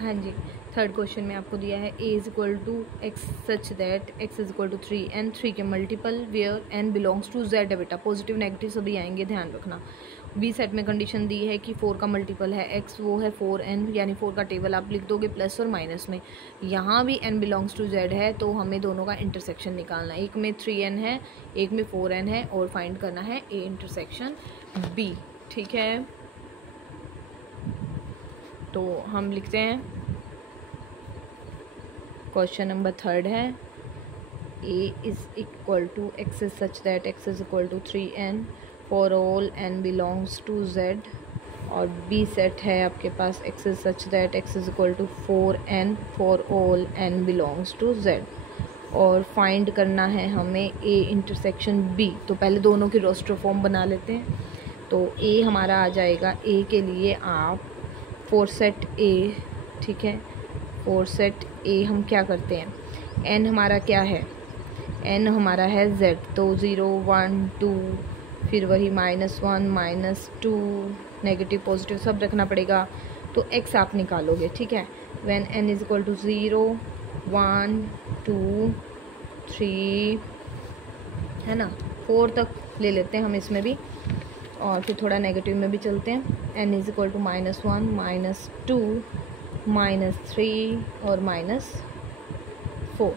हाँ जी, third question में आपको दिया है a is equal to X such that x is equal to 3n, 3 के multiple where n belongs to z है बेटा। पॉजिटिव नेगेटिव सभी आएंगे, ध्यान रखना। बी सेट में कंडीशन दी है कि 4 का मल्टीपल है x, वो है 4n, यानी 4 का टेबल आप लिख दोगे प्लस और माइनस में। यहाँ भी n बिलोंग्स टू z है, तो हमें दोनों का इंटरसेक्शन निकालना है। एक में 3n है, एक में 4n है, और फाइंड करना है a इंटरसेक्शन b। ठीक है, तो हम लिखते हैं क्वेश्चन नंबर थर्ड है a is equal to X is such that x is equal to 3n for all n belongs to z, और b सेट है आपके पास x is such that x is equal to 4n for all n belongs to z, और find करना है हमें a intersection b। तो पहले दोनों की रोस्टर फॉर्म बना लेते हैं। तो a हमारा आ जाएगा, a के लिए आप 4 सेट a, ठीक है, 4 सेट a हम क्या करते हैं, n हमारा क्या है, n हमारा है z, तो 0 1 2, फिर वही -1 -2, नेगेटिव पॉजिटिव सब रखना पड़ेगा। तो x आप निकालोगे, ठीक है, when n is equal to 0 1 2 3, है ना, 4 तक ले लेते हैं हम इसमें भी, और फिर थोड़ा नेगेटिव में भी चलते हैं। n इज इक्वल टू -1 -2 -3 और -4,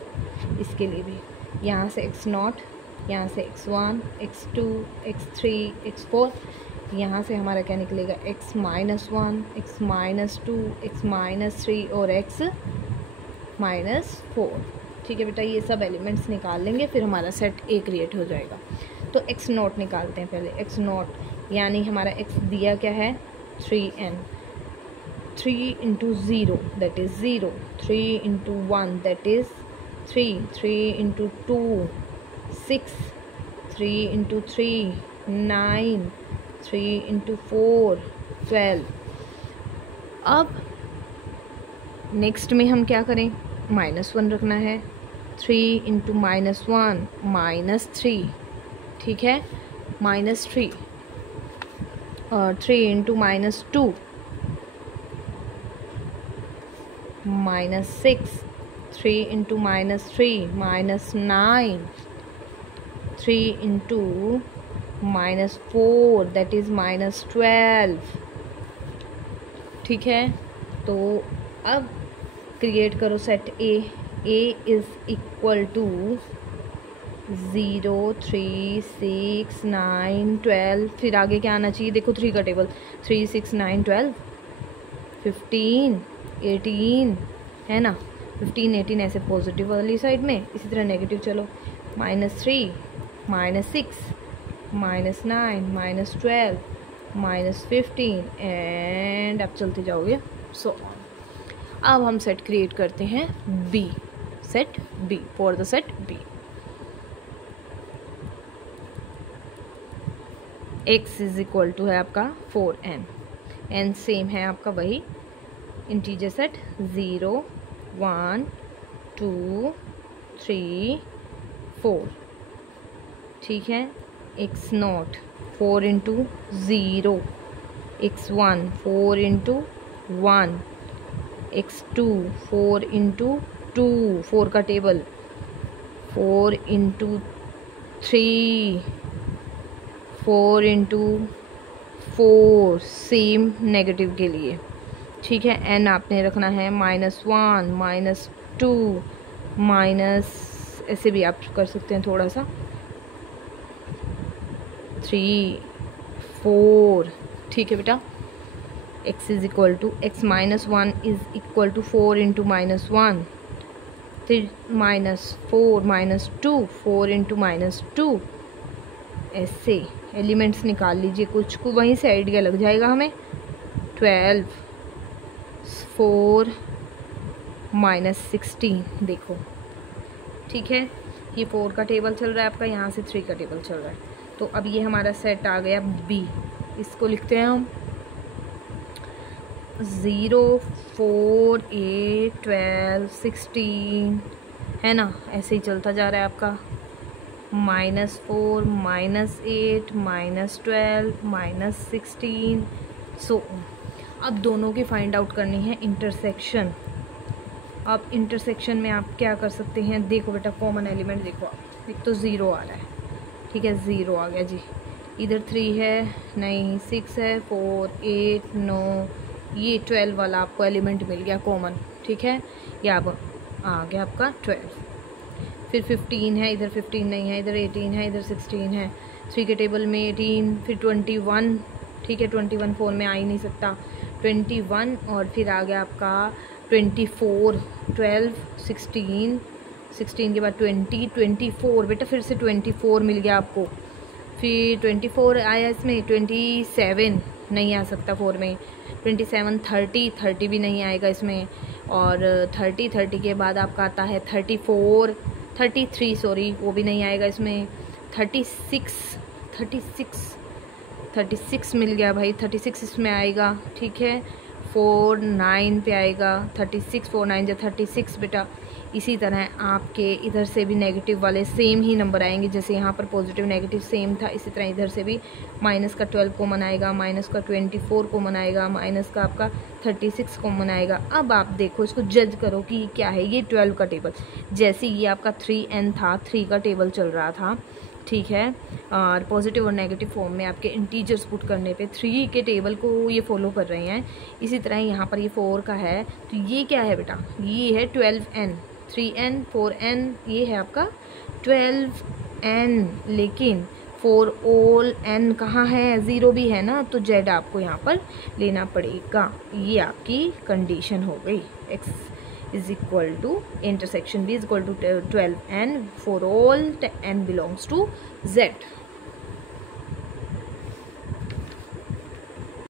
इसके लिए भी यहाँ से x0, यहाँ से x1 x2 x3 x4, यहाँ से हमारा क्या निकलेगा x-1 x-2 x-3 और x-4। ठीक है बेटा, ये सब एलिमेंट्स निकाल लेंगे, फिर हमारा सेट A क्रिएट हो जाएगा। तो x0 निकालते हैं पहले। x0 यानी हमारा x दिया क्या है 3n, 3 into 0 that is 0, 3 into 1 that is 3, 3 into 2 6, 3 into 3 9, 3 into 4 12। अब नेक्स्ट में हम क्या करें, -1 रखना है, 3 इंटू -1 -3, ठीक है, -3, और 3 into -2 -6, 3 into -3 -9, 3 into -4 that is -12। ठीक है, तो अब क्रिएट करो set A। A is equal to 0 3 6 9 12, फिर आगे क्या आना चाहिए, देखो 3 का टेबल, 3 6 9 12 15 18, है ना, 15 18 ऐसे पॉजिटिव वाली साइड में, इसी तरह नेगेटिव चलो, -3 -6 -9 -12 -15 एंड अब चलते जाओगे सो ऑन। अब हम सेट क्रिएट करते हैं B, set B, for the set B। x is equal to है आपका 4n, n सेम है आपका वही इंटीजर सेट 0 1 2 3 4, ठीक है, x0 4 into 0, x1 4 into 1, x2 4 into 2, 4 का table, 4 into 3 4 into 4 same negative के लिए, ठीक है। n आपने रखना है -1 -2 माइनस, ऐसे भी आप कर सकते हैं थोड़ा सा, 3 4, ठीक है बेटा। x is equal to x -1 is equal to 4 into -1, फिर -4 -2 4 इंटू -2, ऐसे एलिमेंट्स निकाल लीजिए, कुछ को वहीं से आइडिया लग जाएगा हमें। 12 4 -16, देखो, ठीक है, ये 4 का टेबल चल रहा है आपका, यहाँ से 3 का टेबल चल रहा है। तो अब ये हमारा सेट आ गया B, इसको लिखते हैं हम 0 4 8 12 16, है ना, ऐसे ही चलता जा रहा है आपका, -4 -8 -12 -16 सो। अब दोनों की फाइंड आउट करनी है इंटरसेक्शन। अब इंटरसेक्शन में आप क्या कर सकते हैं, देखो बेटा कॉमन एलिमेंट देखो आप, एक तो ज़ीरो आ रहा है, ठीक है, ज़ीरो आ गया जी। इधर 3 है नहीं, 6 है, 4 8 9, ये 12 वाला आपको एलिमेंट मिल गया कॉमन, ठीक है। ये अब आ गया आपका 12। फिर 15 है, इधर 15 नहीं है, इधर 18 है, इधर 16 है, 3 के टेबल में 18, फिर 21, ठीक है, 21 4 में आ ही नहीं सकता, 21, और फिर आ गया आपका 24, 12 16, 16 के बाद 20, 24 बेटा फिर से 24 मिल गया आपको। फिर 24 आया इसमें, 27 नहीं आ सकता 4 में, 27 30, 30 भी नहीं आएगा इसमें, और 30 के बाद आपका आता है 34, 33 सॉरी, वो भी नहीं आएगा इसमें, 36 मिल गया भाई, 36 इसमें आएगा, ठीक है। 4 9 पे आएगा, 36 4 9 जो 36 बेटा। इसी तरह आपके इधर से भी नेगेटिव वाले सेम ही नंबर आएंगे, जैसे यहाँ पर पॉजिटिव नेगेटिव सेम था, इसी तरह इधर से भी माइनस का 12 कॉमन आएगा, माइनस का 24 कॉमन आएगा, माइनस का आपका 36 कॉमन आएगा। अब आप देखो इसको जज करो कि क्या है, ये 12 का टेबल, जैसे ये आपका 3n था, 3 का टेबल चल रहा था, ठीक है, और पॉजिटिव और नेगेटिव फॉर्म में आपके इंटीजर्स पुट करने पे 3 के टेबल को ये फॉलो कर रहे हैं। इसी तरह यहाँ पर ये 4 का है, तो ये क्या है बेटा, ये है 12n, 3n 4n, ये है आपका 12n, लेकिन फॉर ऑल n कहाँ है, ज़ीरो भी है ना, तो z आपको यहाँ पर लेना पड़ेगा। ये आपकी कंडीशन हो गई, x is equal to intersection B is equal to 12n for all n belongs to Z।